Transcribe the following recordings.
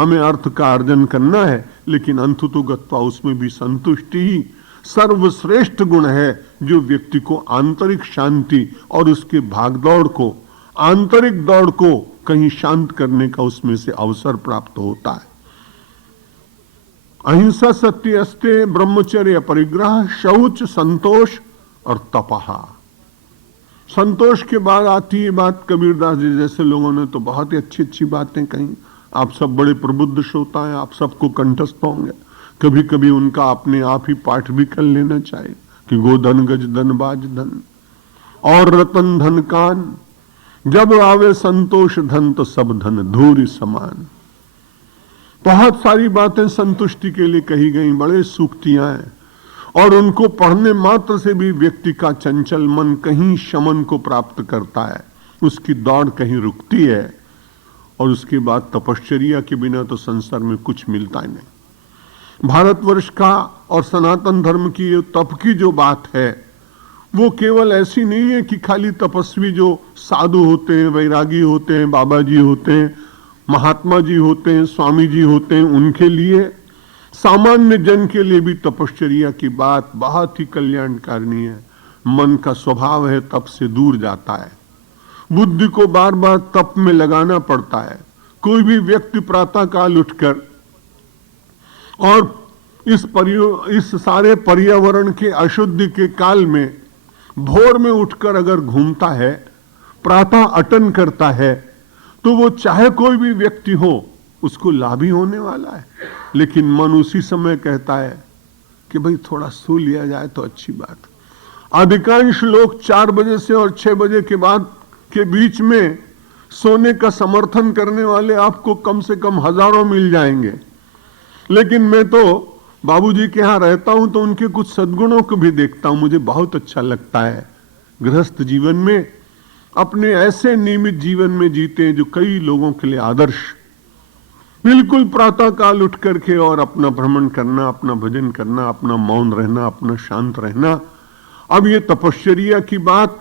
हमें अर्थ का अर्जन करना है, लेकिन अंततोगत्वा उसमें भी संतुष्टि ही सर्वश्रेष्ठ गुण है, जो व्यक्ति को आंतरिक शांति और उसके भागदौड़ को, आंतरिक दौड़ को कहीं शांत करने का उसमें से अवसर प्राप्त होता है। अहिंसा, सत्य, अस्तेय, ब्रह्मचर्य, परिग्रह, शौच, संतोष और तपहा। संतोष के बाद आती है बात, कबीरदास जी जैसे लोगों ने तो बहुत ही अच्छी अच्छी बातें कही। आप सब बड़े प्रबुद्ध श्रोता हैं, आप सबको कंठस्थ होंगे। कभी कभी उनका अपने आप ही पाठ भी कर लेना चाहिए कि गोधन गज धन बाज धन और रतन धन कान, जब आवे संतोष धन तो सब धन धूरी समान। बहुत सारी बातें संतुष्टि के लिए कही गई, बड़े सूक्तियां हैं, और उनको पढ़ने मात्र से भी व्यक्ति का चंचल मन कहीं शमन को प्राप्त करता है, उसकी दौड़ कहीं रुकती है। और उसके बाद तपश्चर्या के बिना तो संसार में कुछ मिलता ही नहीं। भारतवर्ष का और सनातन धर्म की ये तप की जो बात है, वो केवल ऐसी नहीं है कि खाली तपस्वी जो साधु होते हैं, वैरागी होते हैं, बाबा जी होते हैं, महात्मा जी होते हैं, स्वामी जी होते हैं, उनके लिए, सामान्य जन के लिए भी तपश्चर्या की बात बहुत ही कल्याणकारिणी है। मन का स्वभाव है तप से दूर जाता है, बुद्धि को बार बार तप में लगाना पड़ता है। कोई भी व्यक्ति प्रातः काल उठकर और इस सारे पर्यावरण के अशुद्धि के काल में भोर में उठकर अगर घूमता है, प्रातः अटन करता है, तो वो चाहे कोई भी व्यक्ति हो उसको लाभ ही होने वाला है। लेकिन मन उसी समय कहता है कि भाई थोड़ा सो लिया जाए तो अच्छी बात। अधिकांश लोग 4 बजे से और 6 बजे के बाद के बीच में सोने का समर्थन करने वाले आपको कम से कम हजारों मिल जाएंगे। लेकिन मैं तो बाबूजी के यहाँ रहता हूं तो उनके कुछ सद्गुणों को भी देखता हूं, मुझे बहुत अच्छा लगता है। गृहस्थ जीवन में अपने ऐसे नियमित जीवन में जीते हैं जो कई लोगों के लिए आदर्श। बिल्कुल प्रातः काल उठ करके और अपना भ्रमण करना, अपना भजन करना, अपना मौन रहना, अपना शांत रहना। अब ये तपश्चर्या की बात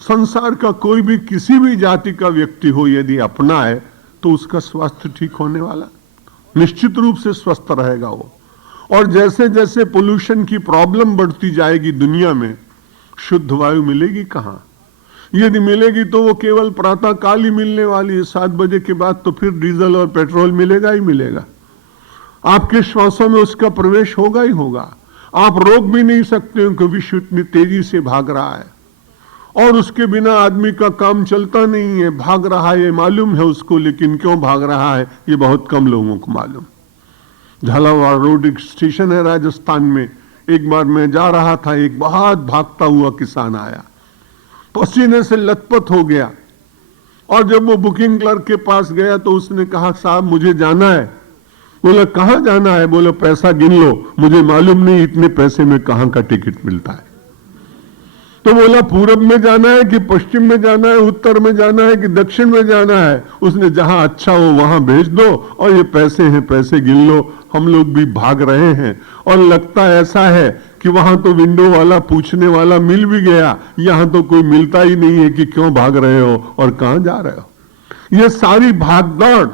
संसार का कोई भी किसी भी जाति का व्यक्ति हो यदि अपना है तो उसका स्वास्थ्य ठीक होने वाला, निश्चित रूप से स्वस्थ रहेगा वो। और जैसे जैसे पोल्यूशन की प्रॉब्लम बढ़ती जाएगी दुनिया में, शुद्ध वायु मिलेगी कहां? यदि मिलेगी तो वो केवल प्रातः काल ही मिलने वाली है। 7 बजे के बाद तो फिर डीजल और पेट्रोल मिलेगा ही मिलेगा, आपके श्वासों में उसका प्रवेश होगा ही होगा। आप रोक भी नहीं सकते हो कि विश्व इतनी तेजी से भाग रहा है और उसके बिना आदमी का काम चलता नहीं है। भाग रहा है ये मालूम है उसको, लेकिन क्यों भाग रहा है ये बहुत कम लोगों को मालूम। झालावाड़ रोड एक स्टेशन है राजस्थान में। एक बार मैं जा रहा था, एक बहुत भागता हुआ किसान आया, पसीने से लथपथ हो गया, और जब वो बुकिंग क्लर्क के पास गया तो उसने कहा साहब मुझे जाना है। बोला कहां जाना है? बोला पैसा गिन लो, मुझे मालूम नहीं इतने पैसे में कहां का टिकट मिलता है। तो बोला पूरब में जाना है कि पश्चिम में जाना है, उत्तर में जाना है कि दक्षिण में जाना है? उसने जहां अच्छा हो वहां भेज दो, और ये पैसे हैं पैसे गिन लो। हम लोग भी भाग रहे हैं और लगता ऐसा है कि वहां तो विंडो वाला पूछने वाला मिल भी गया, यहां तो कोई मिलता ही नहीं है कि क्यों भाग रहे हो और कहां जा रहे हो। ये सारी भागदौड़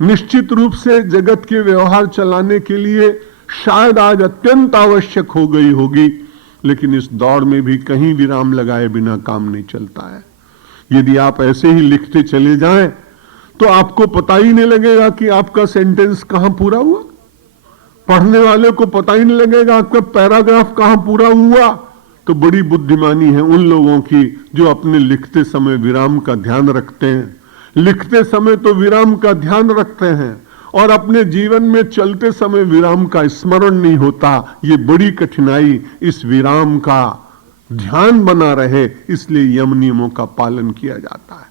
निश्चित रूप से जगत के व्यवहार चलाने के लिए शायद आज अत्यंत आवश्यक हो गई होगी, लेकिन इस दौड़ में भी कहीं विराम लगाए बिना काम नहीं चलता है। यदि आप ऐसे ही लिखते चले जाएं तो आपको पता ही नहीं लगेगा कि आपका सेंटेंस कहां पूरा हुआ, पढ़ने वाले को पता ही नहीं लगेगा आपका पैराग्राफ कहां पूरा हुआ। तो बड़ी बुद्धिमानी है उन लोगों की जो अपने लिखते समय विराम का ध्यान रखते हैं। लिखते समय तो विराम का ध्यान रखते हैं और अपने जीवन में चलते समय विराम का स्मरण नहीं होता। ये बड़ी कठिनाई, इस विराम का ध्यान बना रहे, इसलिए यम नियमों का पालन किया जाता है।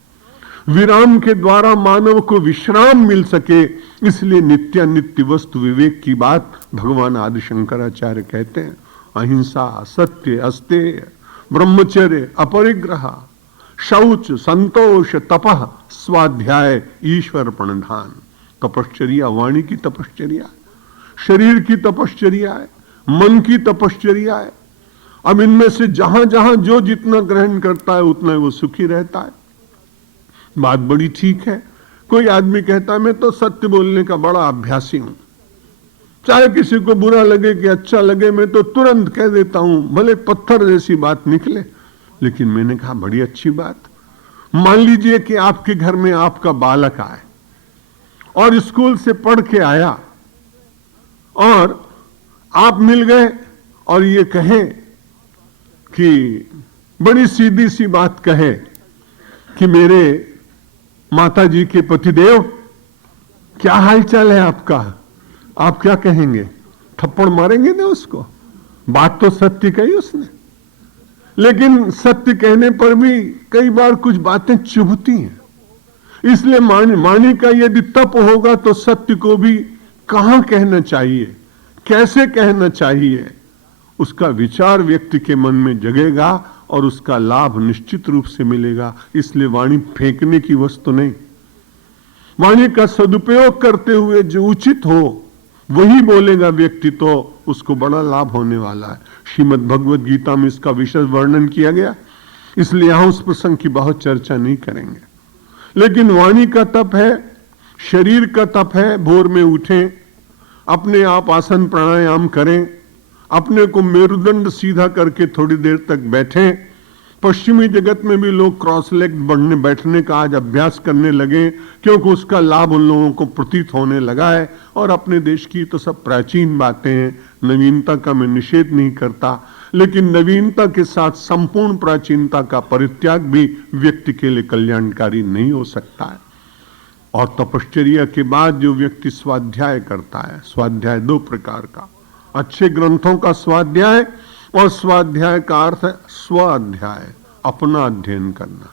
विराम के द्वारा मानव को विश्राम मिल सके, इसलिए नित्यानित्य वस्तु विवेक की बात भगवान आदि शंकराचार्य कहते हैं। अहिंसा, सत्य, अस्तेय, ब्रह्मचर्य, अपरिग्रह, शौच, संतोष, तपः, स्वाध्याय, ईश्वर प्रणिधान। तपश्चर्या वाणी की तपश्चर्या, शरीर की तपश्चर्या है, मन की तपश्चर्या है। अब इनमें से जहां जहां जो जितना ग्रहण करता है उतना वो सुखी रहता है। बात बड़ी ठीक है। कोई आदमी कहता है मैं तो सत्य बोलने का बड़ा अभ्यासी हूं, चाहे किसी को बुरा लगे कि अच्छा लगे, मैं तो तुरंत कह देता हूं, भले पत्थर जैसी बात निकले। लेकिन मैंने कहा बड़ी अच्छी बात, मान लीजिए कि आपके घर में आपका बालक आए और स्कूल से पढ़ के आया और आप मिल गए और ये कहे कि बड़ी सीधी सी बात कहे कि मेरे माताजी के पतिदेव क्या हालचाल है आपका, आप क्या कहेंगे? थप्पड़ मारेंगे ना उसको? बात तो सत्य कही उसने, लेकिन सत्य कहने पर भी कई बार कुछ बातें चुभती हैं। इसलिए मानी का यदि तप होगा तो सत्य को भी कहां कहना चाहिए, कैसे कहना चाहिए, उसका विचार व्यक्ति के मन में जगेगा और उसका लाभ निश्चित रूप से मिलेगा। इसलिए वाणी फेंकने की वस्तु नहीं, वाणी का सदुपयोग करते हुए जो उचित हो वही बोलेगा व्यक्ति, तो उसको बड़ा लाभ होने वाला है। श्रीमद् भगवद गीता में इसका विशेष वर्णन किया गया, इसलिए यहां उस प्रसंग की बहुत चर्चा नहीं करेंगे। लेकिन वाणी का तप है, शरीर का तप है। भोर में उठें, अपने आप आसन प्राणायाम करें, अपने को मेरुदंड सीधा करके थोड़ी देर तक बैठें। पश्चिमी जगत में भी लोग क्रॉस लेग बैठने का आज अभ्यास करने लगे, क्योंकि उसका लाभ उन लोगों को प्रतीत होने लगा है। और अपने देश की तो सब प्राचीन बातें हैं, नवीनता का मैं निषेध नहीं करता, लेकिन नवीनता के साथ संपूर्ण प्राचीनता का परित्याग भी व्यक्ति के लिए कल्याणकारी नहीं हो सकता है। और तपश्चर्या के बाद जो व्यक्ति स्वाध्याय करता है, स्वाध्याय दो प्रकार का, अच्छे ग्रंथों का स्वाध्याय और स्वाध्याय का अर्थ है स्व अध्याय, अपना अध्ययन करना।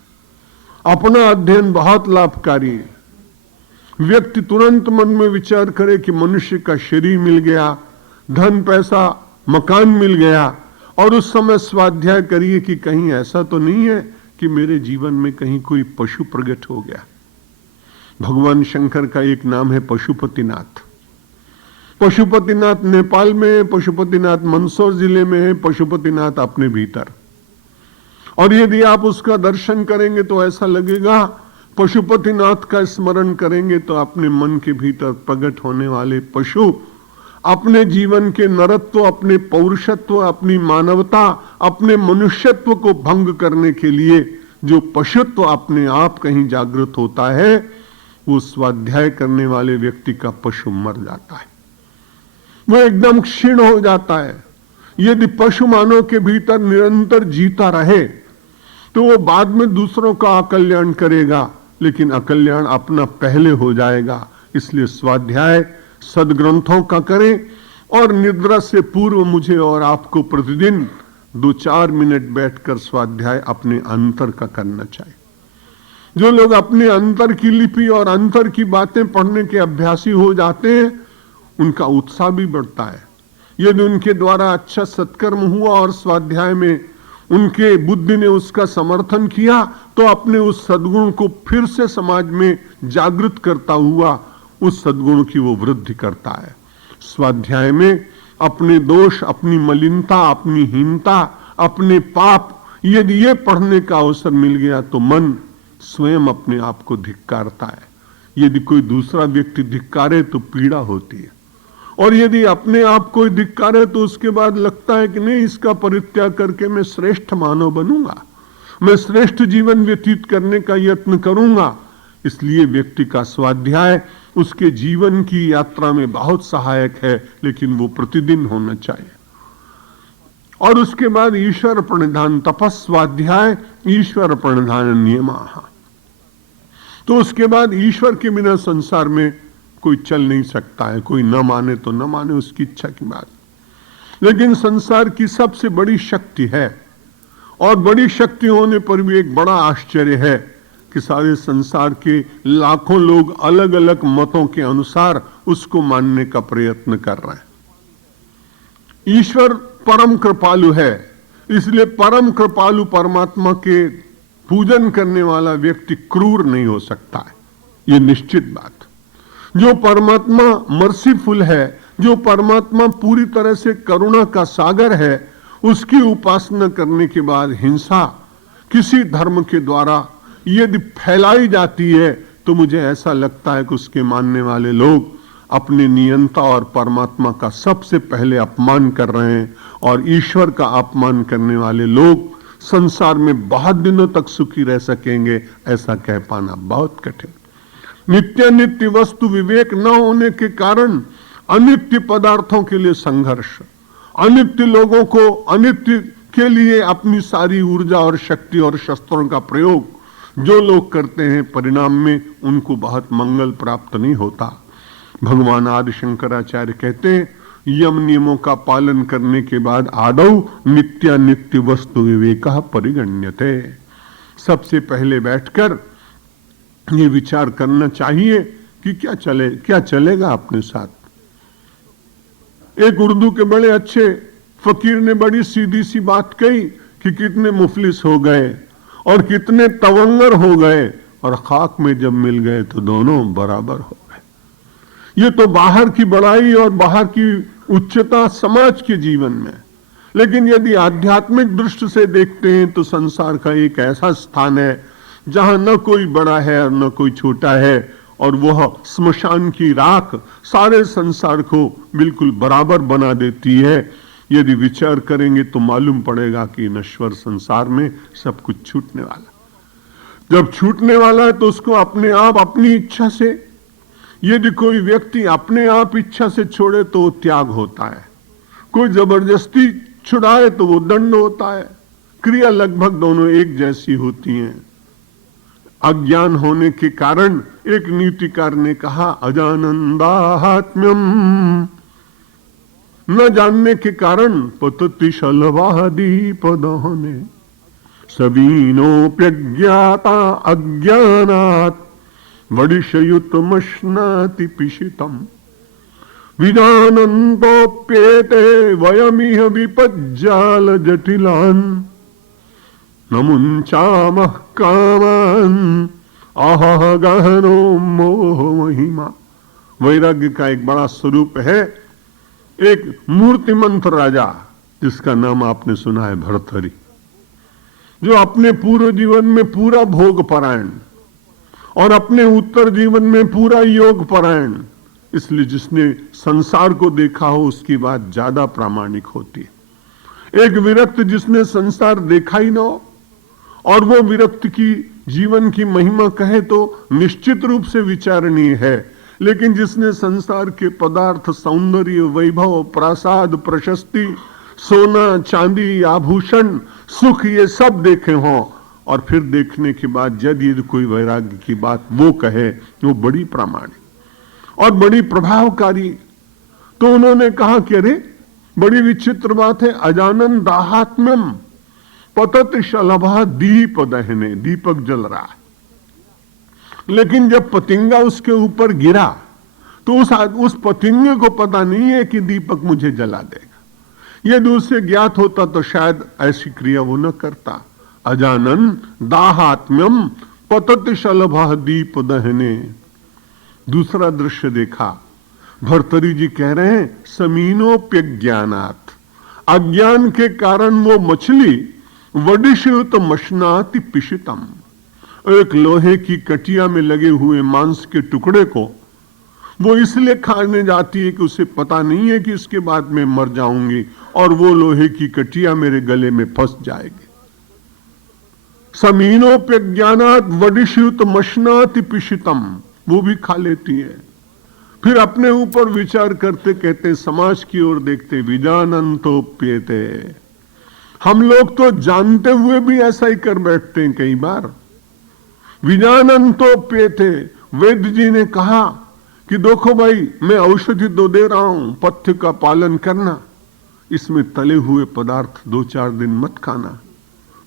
अपना अध्ययन बहुत लाभकारी है। व्यक्ति तुरंत मन में विचार करे कि मनुष्य का शरीर मिल गया, धन पैसा मकान मिल गया, और उस समय स्वाध्याय करिए कि कहीं ऐसा तो नहीं है कि मेरे जीवन में कहीं कोई पशु प्रकट हो गया। भगवान शंकर का एक नाम है पशुपतिनाथ। पशुपतिनाथ नेपाल में है, पशुपतिनाथ मंदसौर जिले में है, पशुपतिनाथ अपने भीतर। और यदि आप उसका दर्शन करेंगे तो ऐसा लगेगा, पशुपतिनाथ का स्मरण करेंगे तो अपने मन के भीतर प्रकट होने वाले पशु अपने जीवन के नरत्व, अपने पौरुषत्व, अपनी मानवता, अपने मनुष्यत्व को भंग करने के लिए जो पशुत्व अपने आप कहीं जागृत होता है, वो स्वाध्याय करने वाले व्यक्ति का पशु मर जाता है, वो एकदम क्षीण हो जाता है। यदि पशु मानव के भीतर निरंतर जीता रहे तो वो बाद में दूसरों का अकल्याण करेगा, लेकिन अकल्याण अपना पहले हो जाएगा। इसलिए स्वाध्याय सदग्रंथों का करें, और निद्रा से पूर्व मुझे और आपको प्रतिदिन 2-4 मिनट बैठकर स्वाध्याय अपने अंतर का करना चाहिए। जो लोग अपने अंतर की लिपि और अंतर की बातें पढ़ने के अभ्यासी हो जाते हैं, उनका उत्साह भी बढ़ता है। यदि उनके द्वारा अच्छा सत्कर्म हुआ और स्वाध्याय में उनके बुद्धि ने उसका समर्थन किया, तो अपने उस सद्गुण को फिर से समाज में जागृत करता हुआ उस सद्गुण की वो वृद्धि करता है। स्वाध्याय में अपने दोष, अपनी मलिनता, अपनी हीनता, अपने पाप, यदि ये पढ़ने का अवसर मिल गया तो मन स्वयं अपने आप को धिक्कारता है। यदि कोई दूसरा व्यक्ति धिक्कारे तो पीड़ा होती है, और यदि अपने आप को धिक्कारे तो उसके बाद लगता है कि नहीं, इसका परित्याग करके मैं श्रेष्ठ मानव बनूंगा, मैं श्रेष्ठ जीवन व्यतीत करने का यत्न करूंगा। इसलिए व्यक्ति का स्वाध्याय उसके जीवन की यात्रा में बहुत सहायक है, लेकिन वो प्रतिदिन होना चाहिए। और उसके बाद ईश्वर प्रणिधान, तपस्वाध्याय ईश्वर प्रणिधान नियमाः। तो उसके बाद ईश्वर के बिना संसार में कोई चल नहीं सकता है। कोई न माने तो न माने, उसकी इच्छा की बात। लेकिन संसार की सबसे बड़ी शक्ति है, और बड़ी शक्ति होने पर भी एक बड़ा आश्चर्य है कि सारे संसार के लाखों लोग अलग अलग मतों के अनुसार उसको मानने का प्रयत्न कर रहे हैं। ईश्वर परम कृपालु है, इसलिए परम कृपालु परमात्मा के पूजन करने वाला व्यक्ति क्रूर नहीं हो सकता है, ये निश्चित बात। जो परमात्मा मर्सीफुल है, जो परमात्मा पूरी तरह से करुणा का सागर है, उसकी उपासना करने के बाद हिंसा किसी धर्म के द्वारा यदि फैलाई जाती है तो मुझे ऐसा लगता है कि उसके मानने वाले लोग अपने नियंता और परमात्मा का सबसे पहले अपमान कर रहे हैं, और ईश्वर का अपमान करने वाले लोग संसार में बहुत दिनों तक सुखी रह सकेंगे, ऐसा कह पाना बहुत कठिन। नित्य नित्य वस्तु विवेक न होने के कारण अनित्य पदार्थों के लिए संघर्ष, अनित्य लोगों को अनित्य के लिए अपनी सारी ऊर्जा और शक्ति और शस्त्रों का प्रयोग जो लोग करते हैं, परिणाम में उनको बहुत मंगल प्राप्त नहीं होता। भगवान आदि शंकराचार्य कहते हैं, यम नियमों का पालन करने के बाद आदौ नित्यानित्य वस्तु विवेकः परिगण्यते। सबसे पहले बैठकर ये विचार करना चाहिए कि क्या चलेगा अपने साथ। एक उर्दू के बड़े अच्छे फकीर ने बड़ी सीधी सी बात कही कि कितने मुफलिस हो गए और कितने तवंगर हो गए, और खाक में जब मिल गए तो दोनों बराबर हो गए। ये तो बाहर की बड़ाई और बाहर की उच्चता समाज के जीवन में, लेकिन यदि आध्यात्मिक दृष्टि से देखते हैं तो संसार का एक ऐसा स्थान है जहां न कोई बड़ा है और न कोई छोटा है, और वह स्मशान की राख सारे संसार को बिल्कुल बराबर बना देती है। यदि विचार करेंगे तो मालूम पड़ेगा कि नश्वर संसार में सब कुछ छूटने वाला। जब छूटने वाला है तो उसको अपने आप अपनी इच्छा से, यदि कोई व्यक्ति अपने आप इच्छा से छोड़े तो वो त्याग होता है, कोई जबरदस्ती छुड़ाए तो वो दंड होता है। क्रिया लगभग दोनों एक जैसी होती हैं। अज्ञान होने के कारण एक नीतिकार ने कहा, अजानंदात्म्यम, न जानने के कारण पतति शलवादीपदहने, सवीनोप्यज्ञाता अज्ञानात् वडिशयुतमश्नाति पिशितम्, विजानन्तोप्येते वयमिह विपज्जाल जटिलान्, न मुञ्चामः कामान् अहह गहनो मोह महिमा। वैराग्य का एक बड़ा स्वरूप है। एक मूर्तिमंत राजा जिसका नाम आपने सुना है, भर्तहरि, जो अपने पूर्व जीवन में पूरा भोग परायण और अपने उत्तर जीवन में पूरा योग परायण, इसलिए जिसने संसार को देखा हो उसकी बात ज्यादा प्रामाणिक होती है। एक विरक्त जिसने संसार देखा ही ना हो और वो विरक्त की जीवन की महिमा कहे तो निश्चित रूप से विचारणीय है, लेकिन जिसने संसार के पदार्थ, सौंदर्य, वैभव, प्रासाद, प्रशस्ति, सोना, चांदी, आभूषण, सुख, ये सब देखे हों और फिर देखने के बाद यदि कोई वैराग्य की बात वो कहे, वो बड़ी प्रामाणिक और बड़ी प्रभावकारी। तो उन्होंने कहा कि अरे बड़ी विचित्र बात है, अजानन दाहात्म्यम पतत शलभा दीप दहने, दीपक जल रहा है, लेकिन जब पतिंगा उसके ऊपर गिरा तो उस पतिंगे को पता नहीं है कि दीपक मुझे जला देगा। यदि उसे ज्ञात होता तो शायद ऐसी क्रिया वो न करता। अजानन दाहात्म्यम पतत शलभा दीप दहने। दूसरा दृश्य देखा, भर्तहरि जी कह रहे हैं, समीनोप्यज्ञानात्, अज्ञान के कारण वो मछली वडिशयुत मशनाति पिशितम, एक लोहे की कटिया में लगे हुए मांस के टुकड़े को वो इसलिए खाने जाती है कि उसे पता नहीं है कि इसके बाद में मर जाऊंगी और वो लोहे की कटिया मेरे गले में फंस जाएगी। समीनोप्यज्ञानात् वडिशयुत मशनाति पिशितम, वो भी खा लेती है। फिर अपने ऊपर विचार करते कहते, समाज की ओर देखते, विजानन्तोप्येते, हम लोग तो जानते हुए भी ऐसा ही कर बैठते हैं कई बार। विजानन्तोप्येते, वैद्य जी ने कहा कि देखो भाई, मैं औषधि तो दे रहा हूं, पथ्य का पालन करना, इसमें तले हुए पदार्थ 2-4 दिन मत खाना।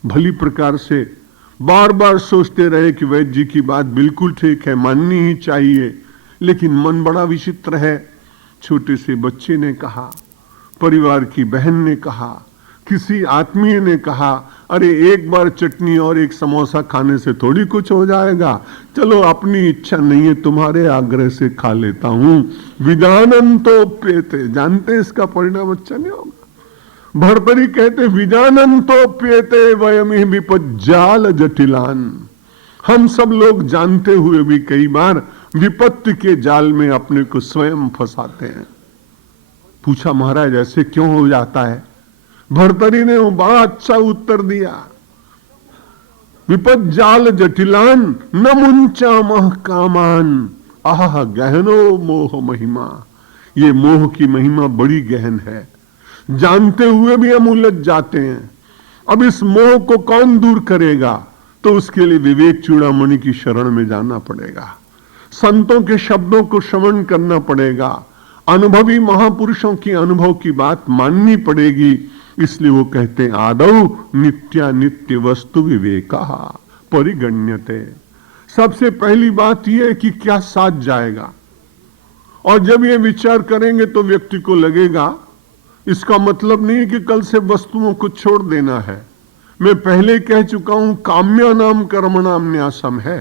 भली प्रकार से बार बार सोचते रहे कि वैद्य जी की बात बिल्कुल ठीक है, माननी ही चाहिए, लेकिन मन बड़ा विचित्र है। छोटे से बच्चे ने कहा, परिवार की बहन ने कहा, किसी आत्मीय ने कहा, अरे एक बार चटनी और एक समोसा खाने से थोड़ी कुछ हो जाएगा, चलो अपनी इच्छा नहीं है, तुम्हारे आग्रह से खा लेता हूं। विजानन्तोप्येते, जानते हैं इसका परिणाम अच्छा नहीं होगा। भर्तहरि कहते, विजानन्तोप्येते वयमिह विपज्जाल जटिलान, हम सब लोग जानते हुए भी कई बार विपत्ति के जाल में अपने को स्वयं फंसाते हैं। पूछा, महाराज ऐसे क्यों हो जाता है? भर्तरी ने वो बड़ा अच्छा उत्तर दिया, विपद जाल जटिलान न मुंचा मह कामान, आह गहनो मोह महिमा। ये मोह की महिमा बड़ी गहन है, जानते हुए भी हम उलझ जाते हैं। अब इस मोह को कौन दूर करेगा? तो उसके लिए विवेक चूड़ामणि की शरण में जाना पड़ेगा, संतों के शब्दों को श्रवण करना पड़ेगा, अनुभवी महापुरुषों की अनुभव की बात माननी पड़ेगी। इसलिए वो कहते हैं आदौ नित्यानित्य वस्तु विवेका परिगण्यते। सबसे पहली बात यह है कि क्या साथ जाएगा, और जब ये विचार करेंगे तो व्यक्ति को लगेगा, इसका मतलब नहीं है कि कल से वस्तुओं को छोड़ देना है। मैं पहले कह चुका हूं, काम्या नाम कर्मणाम न्यासम है।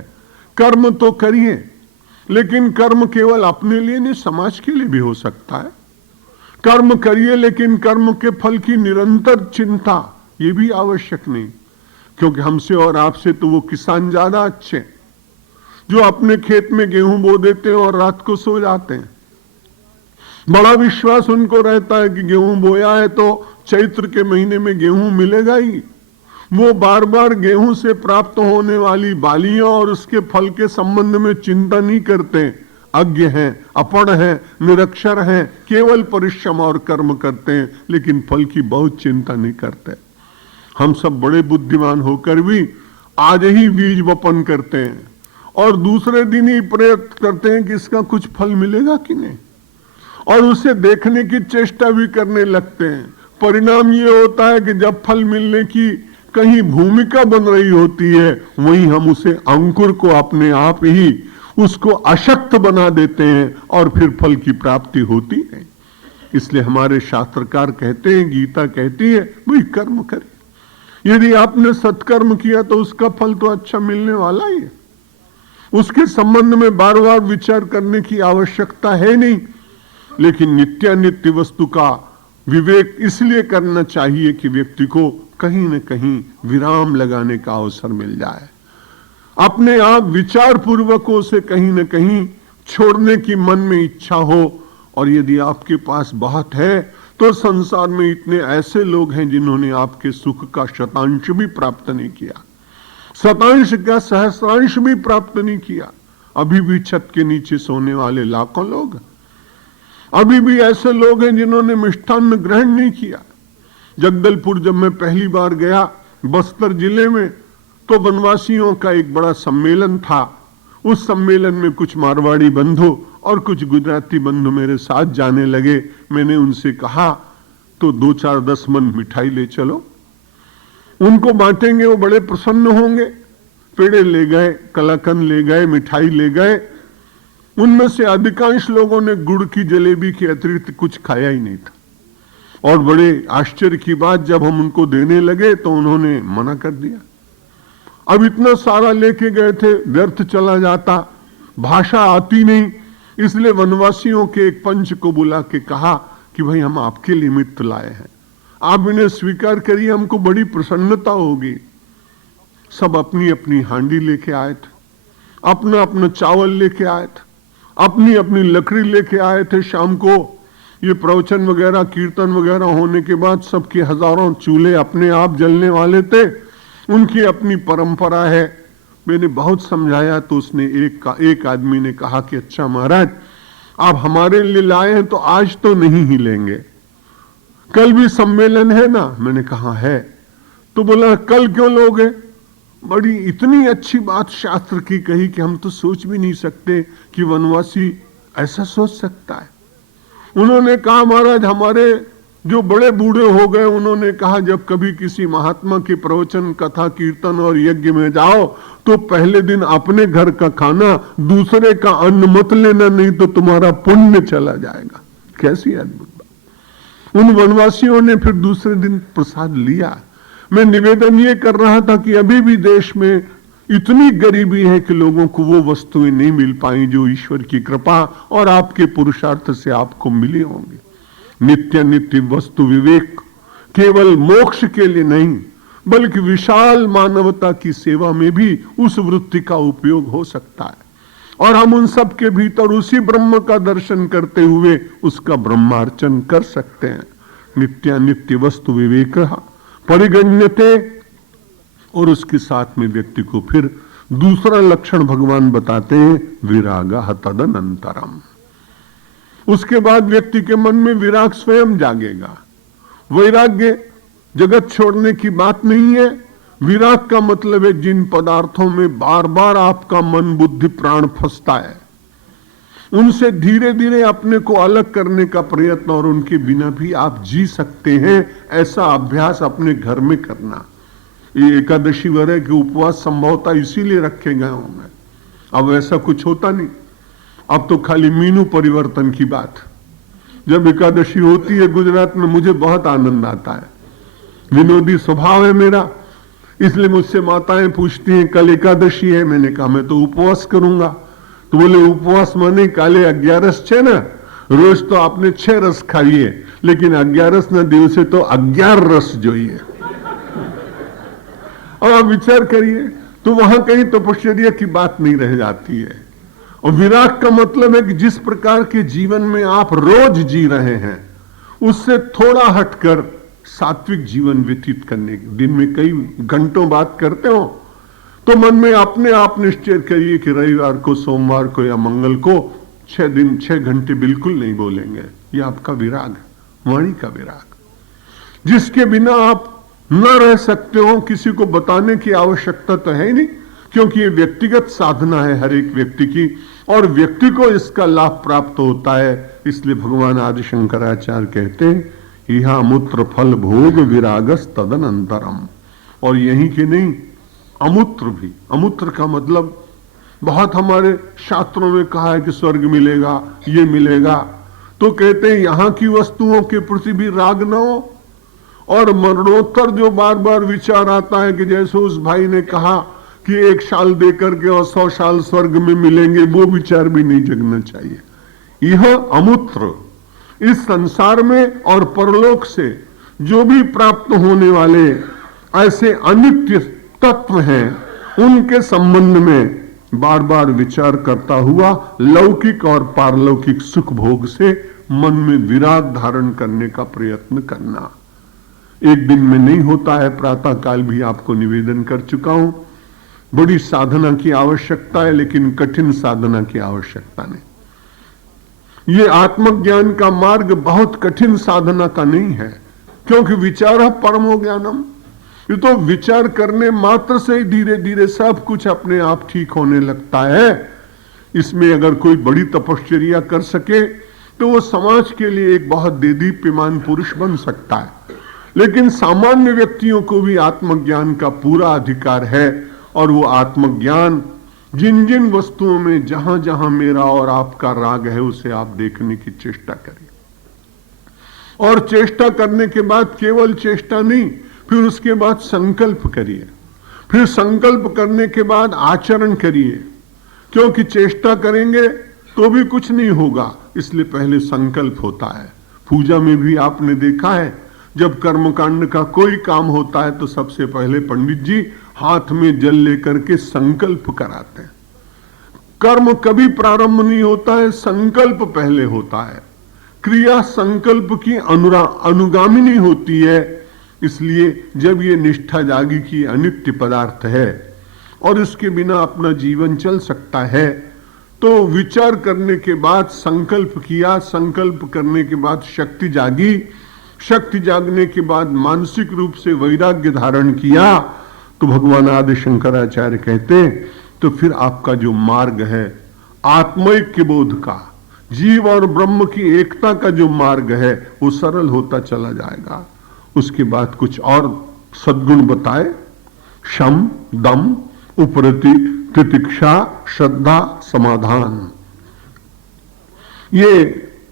कर्म तो करिए, लेकिन कर्म केवल अपने लिए नहीं, समाज के लिए भी हो सकता है। कर्म करिए, लेकिन कर्म के फल की निरंतर चिंता ये भी आवश्यक नहीं, क्योंकि हमसे और आपसे तो वो किसान ज्यादा अच्छे जो अपने खेत में गेहूं बो देते हैं और रात को सो जाते हैं। बड़ा विश्वास उनको रहता है कि गेहूं बोया है तो चैत्र के महीने में गेहूं मिलेगा ही। वो बार बार गेहूं से प्राप्त होने वाली बालियां और उसके फल के संबंध में चिंता नहीं करते। अज्ञ हैं, अपढ़ हैं, निरक्षर हैं, केवल परिश्रम और कर्म करते हैं, लेकिन फल की बहुत चिंता नहीं करते। हम सब बड़े बुद्धिमान होकर भी आज ही बीज वपन करते हैं और दूसरे दिन ही प्रयत्न करते हैं कि इसका कुछ फल मिलेगा कि नहीं, और उसे देखने की चेष्टा भी करने लगते हैं। परिणाम ये होता है कि जब फल मिलने की कहीं भूमिका बन रही होती है, वहीं हम उसे अंकुर को अपने आप ही उसको अशक्त बना देते हैं और फिर फल की प्राप्ति होती है। इसलिए हमारे शास्त्रकार कहते हैं, गीता कहती है, भाई कर्म करे। यदि आपने सत्कर्म किया तो उसका फल तो अच्छा मिलने वाला ही है, उसके संबंध में बार बार विचार करने की आवश्यकता है नहीं। लेकिन नित्यानित्य वस्तु का विवेक इसलिए करना चाहिए कि व्यक्ति को कहीं न कहीं विराम लगाने का अवसर मिल जाए, अपने आप विचार पूर्वक उसे कहीं न कहीं छोड़ने की मन में इच्छा हो। और यदि आपके पास बहुत है तो संसार में इतने ऐसे लोग हैं जिन्होंने आपके सुख का शतांश भी प्राप्त नहीं किया, शतांश का सहस्रांश भी प्राप्त नहीं किया। अभी भी छत के नीचे सोने वाले लाखों लोग, अभी भी ऐसे लोग हैं जिन्होंने मिष्ठान्न ग्रहण नहीं किया। जगदलपुर जब मैं पहली बार गया बस्तर जिले में, तो वनवासियों का एक बड़ा सम्मेलन था। उस सम्मेलन में कुछ मारवाड़ी बंधु और कुछ गुजराती बंधु मेरे साथ जाने लगे। मैंने उनसे कहा, तो 2-4-10 मन मिठाई ले चलो, उनको बांटेंगे, वो बड़े प्रसन्न होंगे। पेड़े ले गए, कलाकंद ले गए, मिठाई ले गए। उनमें से अधिकांश लोगों ने गुड़ की जलेबी के अतिरिक्त कुछ खाया ही नहीं था। और बड़े आश्चर्य की बात, जब हम उनको देने लगे तो उन्होंने मना कर दिया। अब इतना सारा लेके गए थे, व्यर्थ चला जाता, भाषा आती नहीं। इसलिए वनवासियों के एक पंच को बुला के कहा कि भाई हम आपके निमित्त लाए हैं, आप इन्हें स्वीकार करिए, हमको बड़ी प्रसन्नता होगी। सब अपनी अपनी हांडी लेके आए थे, अपना अपना चावल लेके आए थे, अपनी अपनी लकड़ी लेके आए थे। शाम को ये प्रवचन वगैरह कीर्तन वगैरह होने के बाद सबके हजारों चूल्हे अपने आप जलने वाले थे, उनकी अपनी परंपरा है। मैंने बहुत समझाया तो उसने एक आदमी ने कहा कि अच्छा महाराज, आप हमारे लिए लाए हैं तो आज तो नहीं ही लेंगे, कल भी सम्मेलन है ना। मैंने कहा है। तो बोला कल क्यों लोगे? बड़ी इतनी अच्छी बात शास्त्र की कही कि हम तो सोच भी नहीं सकते कि वनवासी ऐसा सोच सकता है। उन्होंने कहा महाराज, हमारे जो बड़े बूढ़े हो गए, उन्होंने कहा जब कभी किसी महात्मा के प्रवचन, कथा, कीर्तन और यज्ञ में जाओ तो पहले दिन अपने घर का खाना, दूसरे का अन्न मत लेना, नहीं तो तुम्हारा पुण्य चला जाएगा। कैसी अद्भुत बात। उन वनवासियों ने फिर दूसरे दिन प्रसाद लिया। मैं निवेदन ये कर रहा था कि अभी भी देश में इतनी गरीबी है कि लोगों को वो वस्तुएं नहीं मिल पाई जो ईश्वर की कृपा और आपके पुरुषार्थ से आपको मिली होंगी। नित्य नित्य वस्तु विवेक केवल मोक्ष के लिए नहीं, बल्कि विशाल मानवता की सेवा में भी उस वृत्ति का उपयोग हो सकता है। और हम उन सब के भीतर उसी ब्रह्म का दर्शन करते हुए उसका ब्रह्मार्चन कर सकते हैं। नित्यानित्य वस्तु विवेक परिगण्यते, और उसके साथ में व्यक्ति को फिर दूसरा लक्षण भगवान बताते हैं, विरागः तदनंतरम। उसके बाद व्यक्ति के मन में विराग स्वयं जागेगा। वैराग्य जगत छोड़ने की बात नहीं है। विराग का मतलब है जिन पदार्थों में बार बार आपका मन बुद्धि प्राण फंसता है, उनसे धीरे धीरे अपने को अलग करने का प्रयत्न, और उनके बिना भी आप जी सकते हैं, ऐसा अभ्यास अपने घर में करना। ये एकादशी वगैरह के उपवास संभवतः इसीलिए रखे गए होंगे। अब ऐसा कुछ होता नहीं, अब तो खाली मीनू परिवर्तन की बात। जब एकादशी होती है गुजरात में, मुझे बहुत आनंद आता है। विनोदी स्वभाव है मेरा, इसलिए मुझसे माताएं पूछती हैं कल एकादशी है। मैंने कहा मैं तो उपवास करूंगा। तो बोले उपवास माने काले 11 छे ना, रोज तो आपने 6 रस खाइए, लेकिन 11 ना दिवसे तो 11 रस જોઈએ। और आप विचार करिए, तो वहां कहीं तपश्चर्या की बात नहीं रह जाती है। और विराग का मतलब है कि जिस प्रकार के जीवन में आप रोज जी रहे हैं, उससे थोड़ा हटकर सात्विक जीवन व्यतीत करने के। दिन में कई घंटों बात करते हो, तो मन में अपने आप निश्चय करिए कि रविवार को, सोमवार को या मंगल को 6 घंटे बिल्कुल नहीं बोलेंगे। ये आपका विराग है, वाणी का विराग, जिसके बिना आप न रह सकते हो। किसी को बताने की आवश्यकता तो है ही नहीं, क्योंकि ये व्यक्तिगत साधना है हर एक व्यक्ति की, और व्यक्ति को इसका लाभ प्राप्त होता है। इसलिए भगवान आदि शंकराचार्य कहते हैं, यह मूत्र फल भोग विरागस तदनंतरम। और यही कि नहीं, अमूत्र भी। अमूत्र का मतलब बहुत हमारे शास्त्रों में कहा है कि स्वर्ग मिलेगा, ये मिलेगा। तो कहते हैं यहां की वस्तुओं के प्रति भी राग न हो। और मरणोत्तर जो बार बार विचार आता है कि जैसे उस भाई ने कहा कि 1 साल देकर के और 100 साल स्वर्ग में मिलेंगे, वो विचार भी नहीं जगना चाहिए। यह अमूत्र इस संसार में और परलोक से जो भी प्राप्त होने वाले ऐसे अनित्य तत्व हैं, उनके संबंध में बार बार विचार करता हुआ लौकिक और पारलौकिक सुख भोग से मन में विराग धारण करने का प्रयत्न करना। एक दिन में नहीं होता है, प्रातः काल भी आपको निवेदन कर चुका हूं। बड़ी साधना की आवश्यकता है, लेकिन कठिन साधना की आवश्यकता नहीं। ये आत्मज्ञान का मार्ग बहुत कठिन साधना का नहीं है, क्योंकि विचार परमो ज्ञानम। ये तो विचार करने मात्र से ही धीरे धीरे सब कुछ अपने आप ठीक होने लगता है। इसमें अगर कोई बड़ी तपश्चर्या कर सके तो वो समाज के लिए एक बहुत देदीप्यमान पुरुष बन सकता है। लेकिन सामान्य व्यक्तियों को भी आत्मज्ञान का पूरा अधिकार है, और वो आत्मज्ञान जिन जिन वस्तुओं में जहां जहां मेरा और आपका राग है, उसे आप देखने की चेष्टा करिए। और चेष्टा करने के बाद केवल चेष्टा नहीं, फिर उसके बाद संकल्प करिए। फिर संकल्प करने के बाद आचरण करिए, क्योंकि चेष्टा करेंगे तो भी कुछ नहीं होगा, इसलिए पहले संकल्प होता है। पूजा में भी आपने देखा है, जब कर्मकांड का कोई काम होता है तो सबसे पहले पंडित जी हाथ में जल लेकर के संकल्प कराते हैं। कर्म कभी प्रारंभ नहीं होता है, संकल्प पहले होता है। क्रिया संकल्प की अनुगामिनी होती है। इसलिए जब ये निष्ठा जागी कि अनित्य पदार्थ है और इसके बिना अपना जीवन चल सकता है, तो विचार करने के बाद संकल्प किया, संकल्प करने के बाद शक्ति जागी, शक्ति जागने के बाद मानसिक रूप से वैराग्य धारण किया, तो भगवान आदि शंकराचार्य कहते तो फिर आपका जो मार्ग है आत्मैक्य बोध का, जीव और ब्रह्म की एकता का जो मार्ग है, वो सरल होता चला जाएगा। उसके बाद कुछ और सद्गुण बताए, शम, दम, उपरति, तितिक्षा, श्रद्धा, समाधान। ये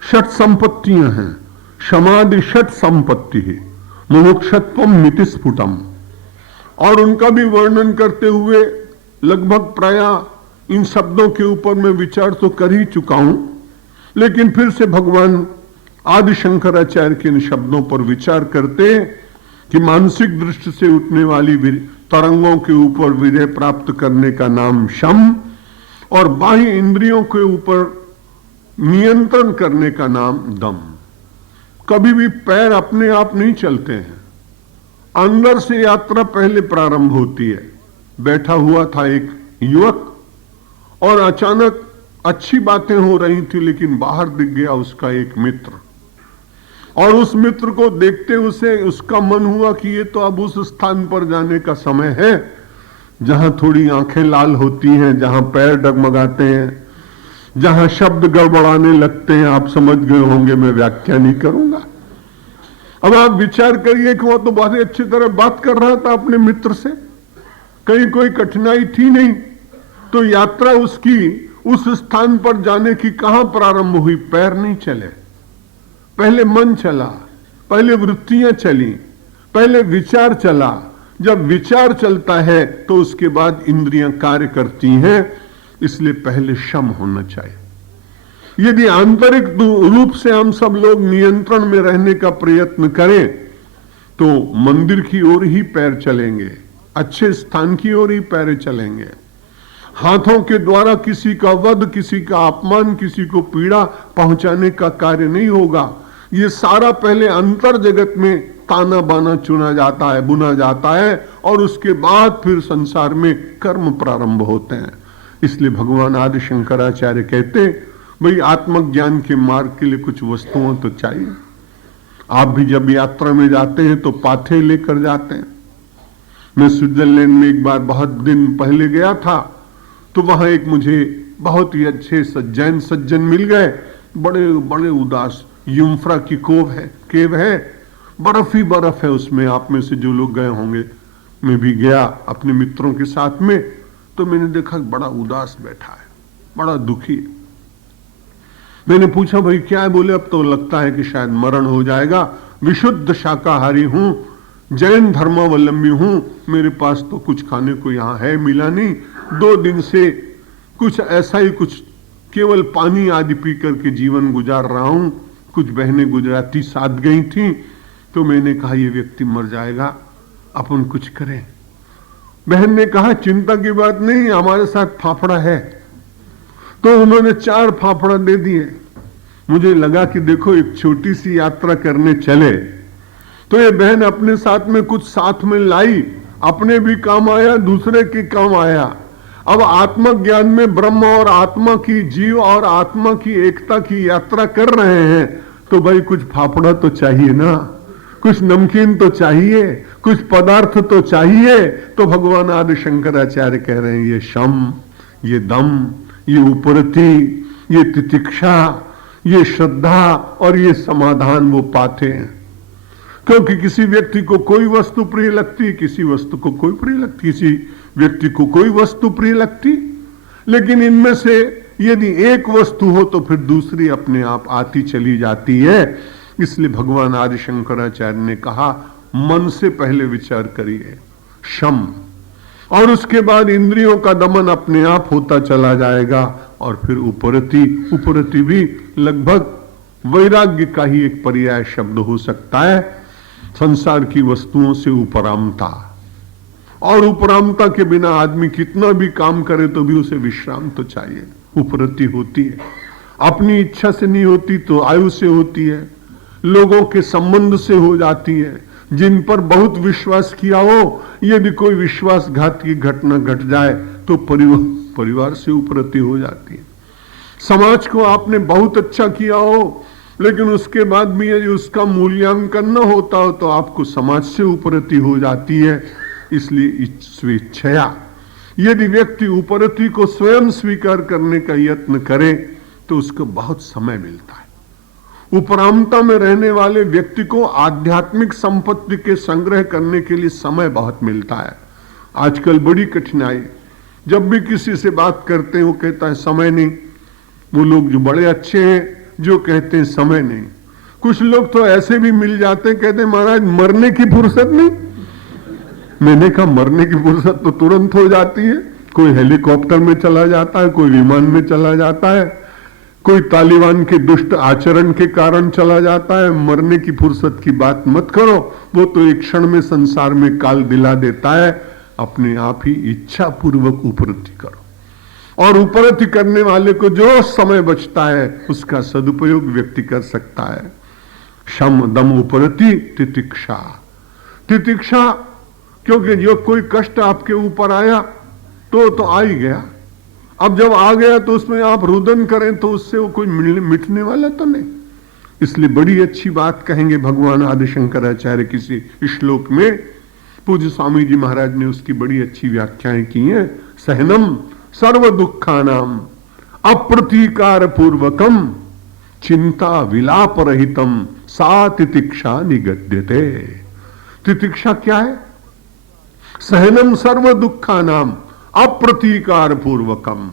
6 संपत्तियां हैं। समाधि 6 संपत्ति है, मुमुक्षत्वम मिति स्फुटम। और उनका भी वर्णन करते हुए लगभग प्रायः इन शब्दों के ऊपर मैं विचार तो कर ही चुका हूं, लेकिन फिर से भगवान आदि शंकराचार्य के इन शब्दों पर विचार करते कि मानसिक दृष्टि से उठने वाली तरंगों के ऊपर विजय प्राप्त करने का नाम शम, और बाह्य इंद्रियों के ऊपर नियंत्रण करने का नाम दम। कभी भी पैर अपने आप नहीं चलते हैं, अंदर से यात्रा पहले प्रारंभ होती है। बैठा हुआ था एक युवक और अचानक अच्छी बातें हो रही थी, लेकिन बाहर दिख गया उसका एक मित्र, और उस मित्र को देखते उसे उसका मन हुआ कि ये तो अब उस स्थान पर जाने का समय है जहां थोड़ी आंखें लाल होती हैं, जहां पैर डगमगाते हैं, जहां शब्द गड़बड़ाने लगते हैं। आप समझ गए होंगे, मैं व्याख्या नहीं करूंगा। अब आप विचार करिए कि वो तो बहुत ही अच्छी तरह बात कर रहा था अपने मित्र से, कहीं कोई कठिनाई थी नहीं, तो यात्रा उसकी उस स्थान पर जाने की कहां प्रारंभ हुई? पैर नहीं चले, पहले मन चला, पहले वृत्तियां चली, पहले विचार चला। जब विचार चलता है तो उसके बाद इंद्रियां कार्य करती हैं, इसलिए पहले शम होना चाहिए। यदि आंतरिक रूप से हम सब लोग नियंत्रण में रहने का प्रयत्न करें तो मंदिर की ओर ही पैर चलेंगे, अच्छे स्थान की ओर ही पैर चलेंगे। हाथों के द्वारा किसी का वध, किसी का अपमान, किसी को पीड़ा पहुंचाने का कार्य नहीं होगा। ये सारा पहले अंतर जगत में ताना बाना चुना जाता है, बुना जाता है, और उसके बाद फिर संसार में कर्म प्रारंभ होते हैं। इसलिए भगवान आदि शंकराचार्य कहते, भाई आत्मज्ञान के मार्ग के लिए कुछ वस्तुओं तो चाहिए। आप भी जब यात्रा में जाते हैं तो पाथे लेकर जाते हैं। मैं स्विट्जरलैंड में एक बार बहुत दिन पहले गया था, तो वहां एक मुझे बहुत ही अच्छे जैन सज्जन मिल गए, बड़े बड़े उदास। युम्फ्रा की केव है, बर्फ ही बर्फ है उसमें। आप में से जो लोग गए होंगे, मैं भी गया अपने मित्रों के साथ में, तो मैंने देखा बड़ा उदास बैठा है, बड़ा दुखी है। मैंने पूछा भाई क्या है? बोले अब तो लगता है कि शायद मरण हो जाएगा, विशुद्ध शाकाहारी हूं, जैन धर्मावलंबी हूं, मेरे पास तो कुछ खाने को यहां है मिला नहीं, 2 दिन से कुछ ऐसा ही, कुछ केवल पानी आदि पी करके जीवन गुजार रहा हूं। कुछ बहनें गुजराती साथ गई थी, तो मैंने कहा ये व्यक्ति मर जाएगा, अपन कुछ करें। बहन ने कहा चिंता की बात नहीं, हमारे साथ फाफड़ा है। तो उन्होंने 4 फाफड़ा दे दिए। मुझे लगा कि देखो एक छोटी सी यात्रा करने चले तो ये बहन अपने साथ में कुछ साथ में लाई, अपने भी काम आया, दूसरे के काम आया। अब आत्मज्ञान में ब्रह्म और आत्मा की, जीव और आत्मा की एकता की यात्रा कर रहे हैं, तो भाई कुछ फाफड़ा तो चाहिए ना, कुछ नमकीन तो चाहिए, कुछ पदार्थ तो चाहिए। तो भगवान आदि शंकराचार्य कह रहे हैं ये शम, ये दम, ये उपरति, ये तितिक्षा, ये श्रद्धा और ये समाधान वो पाते हैं। क्योंकि किसी व्यक्ति को कोई वस्तु प्रिय लगती, किसी वस्तु को कोई प्रिय लगती, किसी व्यक्ति को कोई वस्तु प्रिय लगती, लेकिन इनमें से यदि एक वस्तु हो तो फिर दूसरी अपने आप आती चली जाती है। इसलिए भगवान आदि शंकराचार्य ने कहा मन से पहले विचार करिए शम, और उसके बाद इंद्रियों का दमन अपने आप होता चला जाएगा। और फिर उपरति भी लगभग वैराग्य का ही एक पर्याय शब्द हो सकता है। संसार की वस्तुओं से उपरामता, और उपरामता के बिना आदमी कितना भी काम करे तो भी उसे विश्राम तो चाहिए। उपरति होती है, अपनी इच्छा से नहीं होती तो आयु से होती है, लोगों के संबंध से हो जाती है, जिन पर बहुत विश्वास किया हो। यदि कोई विश्वासघात की घटना घट जाए तो परिवार से उपरति हो जाती है। समाज को आपने बहुत अच्छा किया हो, लेकिन उसके बाद भी यदि उसका मूल्यांकन न होता हो तो आपको समाज से उपरति हो जाती है। इसलिए स्वेच्छया यदि व्यक्ति उपरति को स्वयं स्वीकार करने का यत्न करे तो उसको बहुत समय मिलता है। उपरामता में रहने वाले व्यक्ति को आध्यात्मिक संपत्ति के संग्रह करने के लिए समय बहुत मिलता है। आजकल बड़ी कठिनाई, जब भी किसी से बात करते हैं वो कहता है समय नहीं। वो लोग जो बड़े अच्छे हैं जो कहते हैं समय नहीं। कुछ लोग तो ऐसे भी मिल जाते हैं, कहते हैं महाराज मरने की फुर्सत नहीं। मैंने कहा मरने की फुर्सत तो तुरंत हो जाती है। कोई हेलीकॉप्टर में चला जाता है, कोई विमान में चला जाता है, कोई तालिबान के दुष्ट आचरण के कारण चला जाता है, मरने की फुर्सत की बात मत करो, वो तो एक क्षण में संसार में काल दिला देता है। अपने आप ही इच्छा पूर्वक उपरति करो, और उपरति करने वाले को जो समय बचता है उसका सदुपयोग व्यक्ति कर सकता है। शम दम उपरति तितिक्षा, तितिक्षा, क्योंकि जो कोई कष्ट आपके ऊपर आया तो आ ही गया, अब जब आ गया तो उसमें आप रुदन करें तो उससे वो कोई मिटने वाला तो नहीं। इसलिए बड़ी अच्छी बात कहेंगे भगवान आदि शंकराचार्य किसी श्लोक में, पूज्य स्वामी जी महाराज ने उसकी बड़ी अच्छी व्याख्याएं की हैं। सहनम सर्व दुखानाम अप्रतीकार पूर्वकम चिंता विलाप रहितम सा तितिक्षा निगद्यते। तितिक्षा क्या है? सहनम सर्व दुखानाम अप्रतीकार पूर्वकम,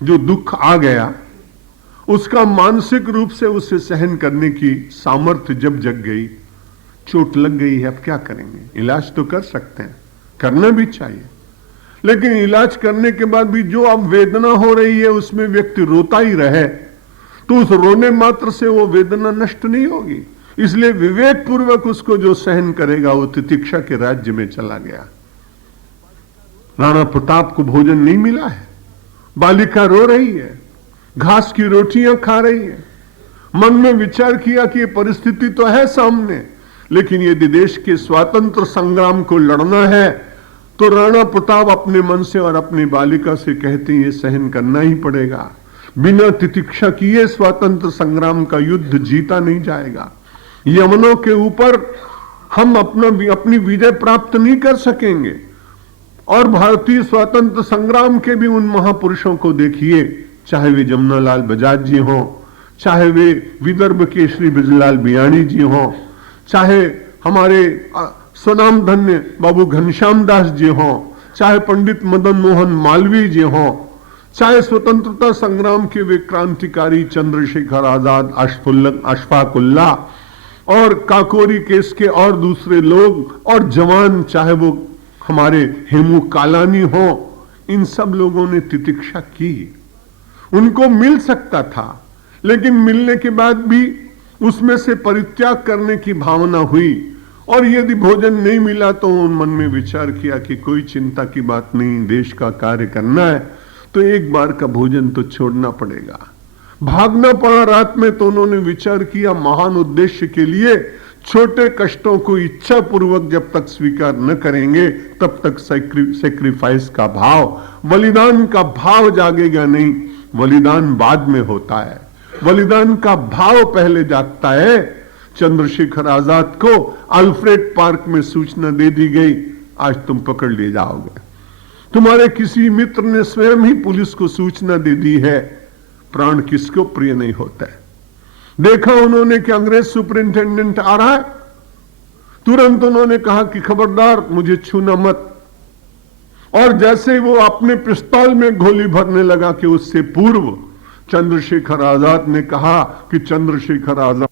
जो दुख आ गया उसका मानसिक रूप से उसे सहन करने की सामर्थ्य जब जग गई, चोट लग गई है, अब क्या करेंगे? इलाज तो कर सकते हैं, करना भी चाहिए, लेकिन इलाज करने के बाद भी जो अब वेदना हो रही है उसमें व्यक्ति रोता ही रहे तो उस रोने मात्र से वो वेदना नष्ट नहीं होगी। इसलिए विवेक पूर्वक उसको जो सहन करेगा वो तितिक्षा के राज्य में चला गया। राणा प्रताप को भोजन नहीं मिला है, बालिका रो रही है, घास की रोटियां खा रही है, मन में विचार किया कि ये परिस्थिति तो है सामने, लेकिन यदि देश के स्वातंत्र संग्राम को लड़ना है तो राणा प्रताप अपने मन से और अपनी बालिका से कहते हैं ये सहन करना ही पड़ेगा, बिना तितिक्षा किए स्वतंत्र संग्राम का युद्ध जीता नहीं जाएगा। यमनों के ऊपर हम अपनी विजय प्राप्त नहीं कर सकेंगे। और भारतीय स्वतंत्र संग्राम के भी उन महापुरुषों को देखिए, चाहे वे जमुनालाल बजाज जी हों, चाहे वे विदर्भ के श्री ब्रजलाल बियाणी जी हों, चाहे हमारे स्वनाम धन्य बाबू घनश्याम दास जी हों, चाहे पंडित मदन मोहन मालवीय जी हों, चाहे स्वतंत्रता संग्राम के वे क्रांतिकारी चंद्रशेखर आजाद, अशफाक उल्लाह और काकोरी केस के और दूसरे लोग और जवान, चाहे वो हमारे हेमू कालानी हो, इन सब लोगों ने तितिक्षा की। उनको मिल सकता था, लेकिन मिलने के बाद भी उसमें से परित्याग करने की भावना हुई, और यदि भोजन नहीं मिला तो उन मन में विचार किया कि कोई चिंता की बात नहीं, देश का कार्य करना है तो एक बार का भोजन तो छोड़ना पड़ेगा। भागना पड़ा रात में, तो उन्होंने विचार किया महान उद्देश्य के लिए छोटे कष्टों को इच्छा पूर्वक जब तक स्वीकार न करेंगे तब तक सेक्रीफाइस का भाव, बलिदान का भाव जागेगा नहीं। बलिदान बाद में होता है, बलिदान का भाव पहले जागता है। चंद्रशेखर आजाद को अल्फ्रेड पार्क में सूचना दे दी गई, आज तुम पकड़ ले जाओगे। तुम्हारे किसी मित्र ने स्वयं ही पुलिस को सूचना दे दी है। प्राण किसको प्रिय नहीं होता है। देखा उन्होंने कि अंग्रेज सुपरिंटेंडेंट आ रहा है, तुरंत उन्होंने कहा कि खबरदार मुझे छूना मत, और जैसे वो अपने पिस्तौल में गोली भरने लगा कि उससे पूर्व चंद्रशेखर आजाद ने कहा कि चंद्रशेखर आजाद